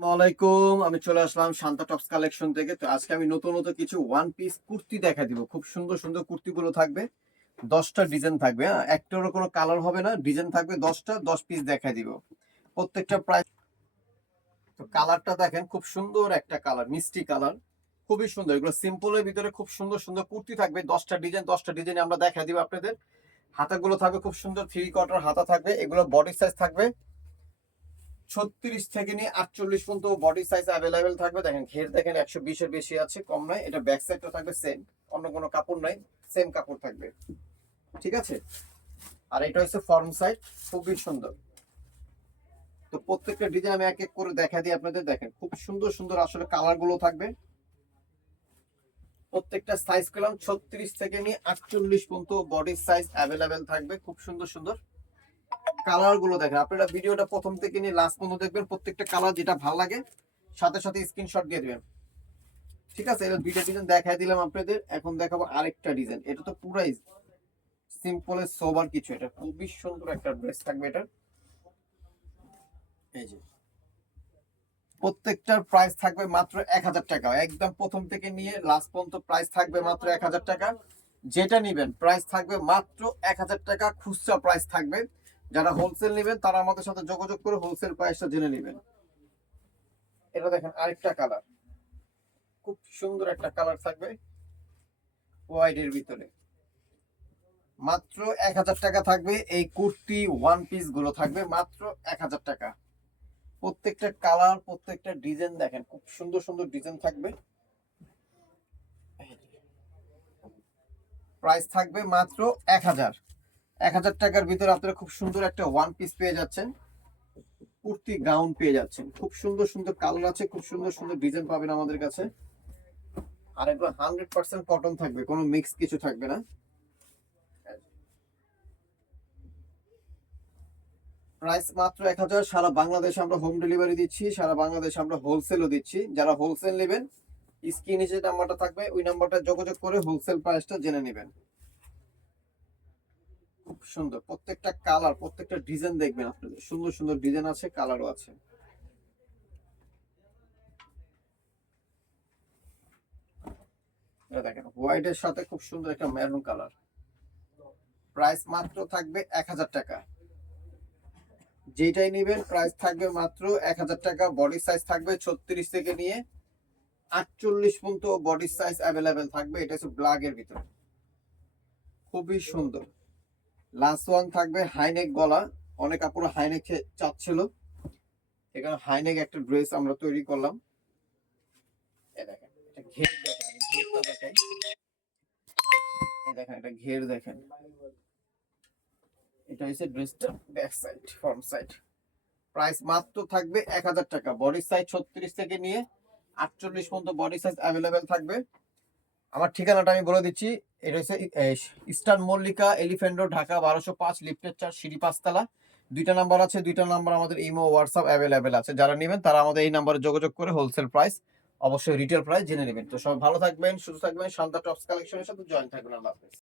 আসসালামাইকুম আমি চলে আসলাম শান্তা টপস কালেকশন থেকে। তো আজকে আমি নতুন নতুন কিছু ওয়ান পিস কুর্তি দেখা দিব। খুব সুন্দর সুন্দর কুর্তিগুলো থাকবে। দশটা ডিজাইন থাকবে হ্যাঁ? একটারও কোনো কালার হবে না, ডিজাইন থাকবে দশটা, দশ পিস দেখা দিব। প্রত্যেকটা প্রাইস তো কালারটা দেখেন, খুব সুন্দর একটা কালার, মিষ্টি কালার। খুবই সুন্দর, এগুলো সিম্পলের ভিতরে খুব সুন্দর সুন্দর কুর্তি থাকবে। দশটা ডিজাইন দশটা ডিজাইন আমরা দেখা দিব আপনাদের। হাতাগুলো থাকবে খুব সুন্দর থ্রি কোয়ার্টার হাতা থাকবে, এগুলো বডি সাইজ থাকবে। ছত্রিশ থেকে নিয়ে আটচল্লিশ পর্যন্ত বডি সাইজ অ্যাভেলেবেল থাকবে। দেখেন, ঘের দেখেন একশো বিশের বেশি আছে, কম নয় এটা ব্যাক সাইডটা থাকবে সেম অন্য কোনো কাপড় নাই সেম কাপড় থাকবে। ঠিক আছে? আর এটা হচ্ছে ফর্ম সাইড খুবই সুন্দর। তো প্রত্যেকটা ডিজাইন আমি এক এক করে দেখা দিই আপনাদের। দেখেন, খুব সুন্দর সুন্দর আসলে কালারগুলো থাকবে। প্রত্যেকটা সাইজ পেলাম ছত্রিশ থেকে নিয়ে আটচল্লিশ পর্যন্ত বডি সাইজ অ্যাভেলেবেল থাকবে। খুব সুন্দর সুন্দর। কালারগুলো দেখেন। আপনারা ভিডিওটা প্রথম থেকে নিয়ে লাস্ট পর্যন্ত দেখবেন, প্রত্যেকটা কালার যেটা ভালো লাগে, সাথে সাথে স্ক্রিনশট দিয়ে দিবেন। ঠিক আছে? এটা দুইটা ডিজাইন দেখাই দিলাম আপনাদের। এখন দেখাবো আরেকটা ডিজাইন এটা তো পুরাই সিম্পল সোবার কিছু এটা। খুবই সুন্দর একটা ড্রেস থাকবে এটা। এই যে। প্রত্যেকটার প্রাইস থাকবে মাত্র এক হাজার টাকা। একদম প্রথম থেকে নিয়ে লাস্ট পর্যন্ত প্রাইস থাকবে মাত্র এক হাজার টাকা। যেটা নিবেন প্রাইস থাকবে মাত্র এক হাজার টাকা। খুচরা প্রাইস থাকবে। যারা হোলসেল নেবেন, তারা আমাদের সাথে যোগাযোগ করে হোলসেল প্রাইসটা জেনে নেবেন। এটা দেখেন আরেকটা কালার খুব সুন্দর একটা কালার থাকবে হোয়াইট এর ভিতরে। মাত্র এক হাজার টাকা থাকবে এই কুর্তি ওয়ান পিসগুলো থাকবে, মাত্র এক হাজার টাকা। প্রত্যেকটা কালার প্রত্যেকটা ডিজাইন দেখেন, খুব সুন্দর সুন্দর ডিজাইন থাকবে। প্রাইস থাকবে মাত্র এক হাজার। এক হাজার টাকার ভিতরে আপনারা খুব সুন্দর একটা ওয়ান পিস পেয়ে যাচ্ছেন। কুর্তি গাউন পেয়ে যাচ্ছেন। খুব সুন্দর সুন্দর কালার আছে, খুব সুন্দর সুন্দর ডিজাইন পাবেন আমাদের কাছে। আর এগুলো হান্ড্রেড পার্সেন্ট কটন থাকবে, কোনো মিক্স কিছু থাকবে না। প্রাইস মাত্র এক হাজার, সারা বাংলাদেশে আমরা হোম ডেলিভারি দিচ্ছি, সারা বাংলাদেশে আমরা হোলসেলও দিচ্ছি। যারা হোলসেল নেবেন স্ক্রিনে যে নাম্বারটা থাকবে, ওই নাম্বারটা যোগাযোগ করে হোলসেল প্রাইসটা জেনে নেবেন। খুব সুন্দর। প্রত্যেকটা কালার প্রত্যেকটা ডিজাইন দেখবেন আপনাদের সুন্দর সুন্দর ডিজাইন আছে কালারও আছে। দেখেন হোয়াইটের সাথে খুব সুন্দর একটা মেরুন কালার প্রাইস মাত্র থাকবে এক হাজার টাকা। যেটাই নেবেন প্রাইস থাকবে মাত্র এক হাজার টাকা। বডি সাইজ থাকবে ছত্রিশ থেকে নিয়ে আটচল্লিশ পর্যন্ত বডি সাইজ অ্যাভেলেবেল থাকবে। এটা হচ্ছে ব্ল্যাকের ভিতরে। খুবই সুন্দর। লাস্ট ওয়ান থাকবে হাইনেক গলা। অনেক আপুরা হাইনেক চাচ্ছিল। এখানে হাইনেক একটা ড্রেস আমরা তৈরি করলাম। দেখেন, এটা ঘের দেখেন এটা হচ্ছে ড্রেসটা back side front side price মাত্র থাকবে এক হাজার টাকা। বডি সাইজ ছত্রিশ থেকে নিয়ে আটচল্লিশ পর্যন্ত বডি সাইজ অ্যাভেলেবেল থাকবে। আমার ঠিকানাটা আমি বলে দিচ্ছি। এটা হচ্ছে Eastern Mallika Elephant Road, Dhaka বারোশো পাঁচ, লিফটের চার, সিঁড়ি পাঁচতলা। দুইটা নাম্বার আছে, দুইটা নাম্বার আমাদের ইমো, হোয়াটসঅ্যাপ অ্যাভেলেবেল আছে। যারা নেবেন, তারা আমাদের এই নাম্বারে যোগাযোগ করে হোলসেল প্রাইস, অবশ্যই রিটেল প্রাইস জেনে নেবেন। তো সবাই ভালো থাকবেন, সুস্থ থাকবেন, শান্তা টপস কালেকশনের সাথে জয়েন থাকবেন। আল্লাহ হাফেজ।